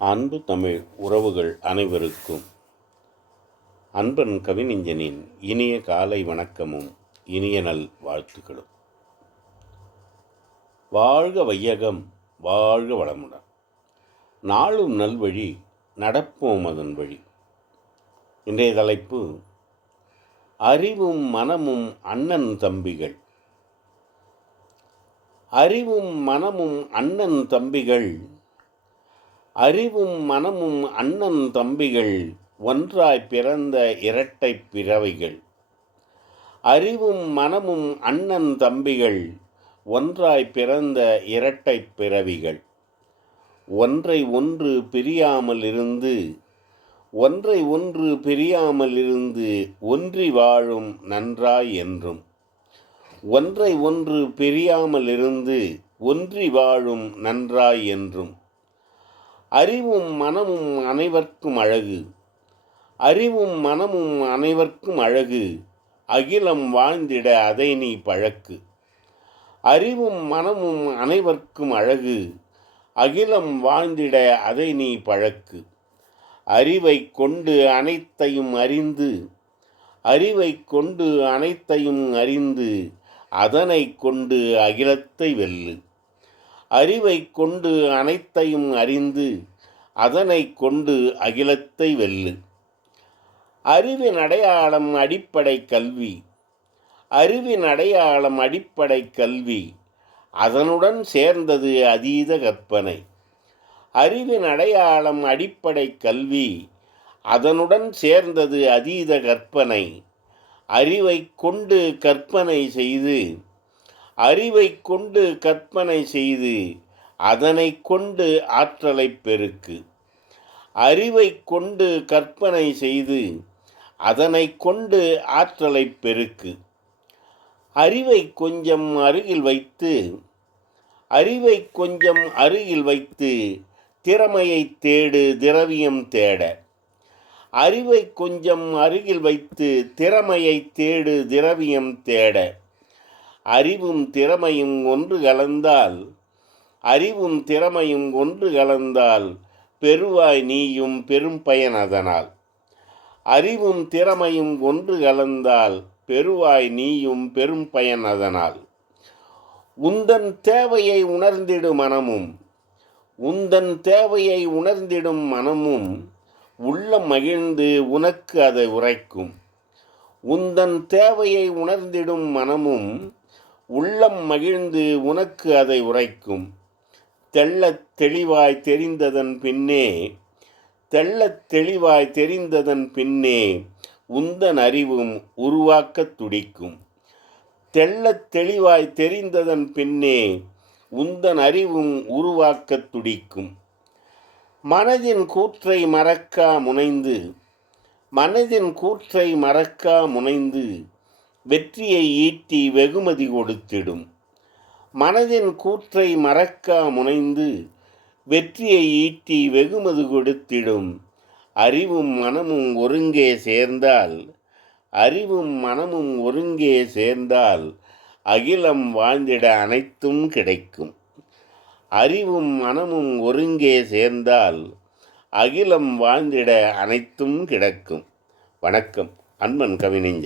அன்பு தமிழ் உறவுகள் அனைவருக்கும். அன்பன் கவிஞனின் இனிய காலை வணக்கமும் இனிய நல் வாழ்த்துக்களும். வாழ்க வையகம் வாழ்க வளமுடன். நாளும் நல்வழி நடப்போம் அதன் வழி. இன்றைய தலைப்பு அறிவும் மனமும் அண்ணன் தம்பிகள். அறிவும் மனமும் அண்ணன் தம்பிகள் அறிவும் மனமும் அண்ணன் தம்பிகள் ஒன்றாய் பிறந்த இரட்டைப் பிறவைகள். அறிவும் மனமும் அண்ணன் தம்பிகள் ஒன்றாய் பிறந்த இரட்டைப் பிறவிகள். ஒன்றை ஒன்று பிரியாமல் இருந்து ஒன்றை ஒன்று பிரியாமல் இருந்து ஒன்றி வாழும் நன்றாய் என்றும் ஒன்றை ஒன்று பிரியாமல் இருந்து ஒன்றி வாழும் நன்றாய் என்றும் அறிவும் மனமும் அனைவர்க்கும் அழகு. அறிவும் மனமும் அனைவர்க்கும் அழகு. அகிலம் வாழ்ந்திட அதை நீ பழக்கு. அறிவும் மனமும் அனைவர்க்கும் அழகு. அகிலம் வாழ்ந்திட அதை நீ பழக்கு. அறிவை கொண்டு அனைத்தையும் அறிந்து அறிவை கொண்டு அனைத்தையும் அறிந்து அதனை கொண்டு அகிலத்தை வெல்லு. அறிவை கொண்டு அனைத்தையும் அறிந்து அதனை கொண்டு அகிலத்தை வெல்லு. அறிவின் அடையாளம் அடிப்படை கல்வி. அறிவின் அடையாளம் அடிப்படை கல்வி. அதனுடன் சேர்ந்தது அதீத கற்பனை. அறிவின் அடையாளம் அடிப்படை கல்வி. அதனுடன் சேர்ந்தது அதீத கற்பனை. அறிவை கொண்டு கற்பனை செய்து அறிவை கொண்டு கற்பனை செய்து அதனை கொண்டு ஆற்றலை பெருக்கு. அறிவை கொண்டு கற்பனை செய்து அதனை கொண்டு ஆற்றலை பெருக்கு. அறிவை கொஞ்சம் அருகில் வைத்து அறிவை கொஞ்சம் அருகில் வைத்து திறமையை தேடு திரவியம் தேட. அறிவை கொஞ்சம் அருகில் வைத்து திறமையை தேடு திரவியம் தேட. அறிவும் திறமையும் ஒன்று கலந்தால் அறிவும் திறமையும் ஒன்று கலந்தால் பெருவாய் நீயும் பெரும் பயன் அதனால். அறிவும் திறமையும் ஒன்று கலந்தால் பெருவாய் நீயும் பெரும் பயன் அதனால். உந்தன் தேவையை உணர்ந்திடும் மனமும் உந்தன் தேவையை உணர்ந்திடும் மனமும் உள்ள மகிழ்ந்து உனக்கு அதை உரைக்கும். உந்தன் தேவையை உணர்ந்திடும் மனமும் உள்ளம் மகிழ்ந்து உனக்கு அதை உரைக்கும். தெள்ளத் தெளிவாய் தெரிந்ததன் பின்னே தெள்ளத் தெளிவாய் தெரிந்ததன் பின்னே உந்தன் அறிவும் உருவாக்கத் துடிக்கும். தெள்ளத் தெளிவாய் தெரிந்ததன் பின்னே உந்தன் அறிவும் உருவாக்கத் துடிக்கும். மனதின் கூற்றை மறக்கா முனைந்து மனதின் கூற்றை மறக்கா முனைந்து வெற்றியை ஈட்டி வெகுமதி கொடுத்திடும். மனதின் கூற்றை மறக்கா முனைந்து வெற்றியை ஈட்டி வெகுமதி கொடுத்திடும். அறிவும் மனமும் ஒருங்கே சேர்ந்தால் அறிவும் மனமும் ஒருங்கே சேர்ந்தால் அகிலம் வாழ்ந்திட அனைத்தும் கிடைக்கும். அறிவும் மனமும் ஒருங்கே சேர்ந்தால் அகிலம் வாழ்ந்திட அனைத்தும் கிடக்கும். வணக்கம். அன்பன் கவிஞன்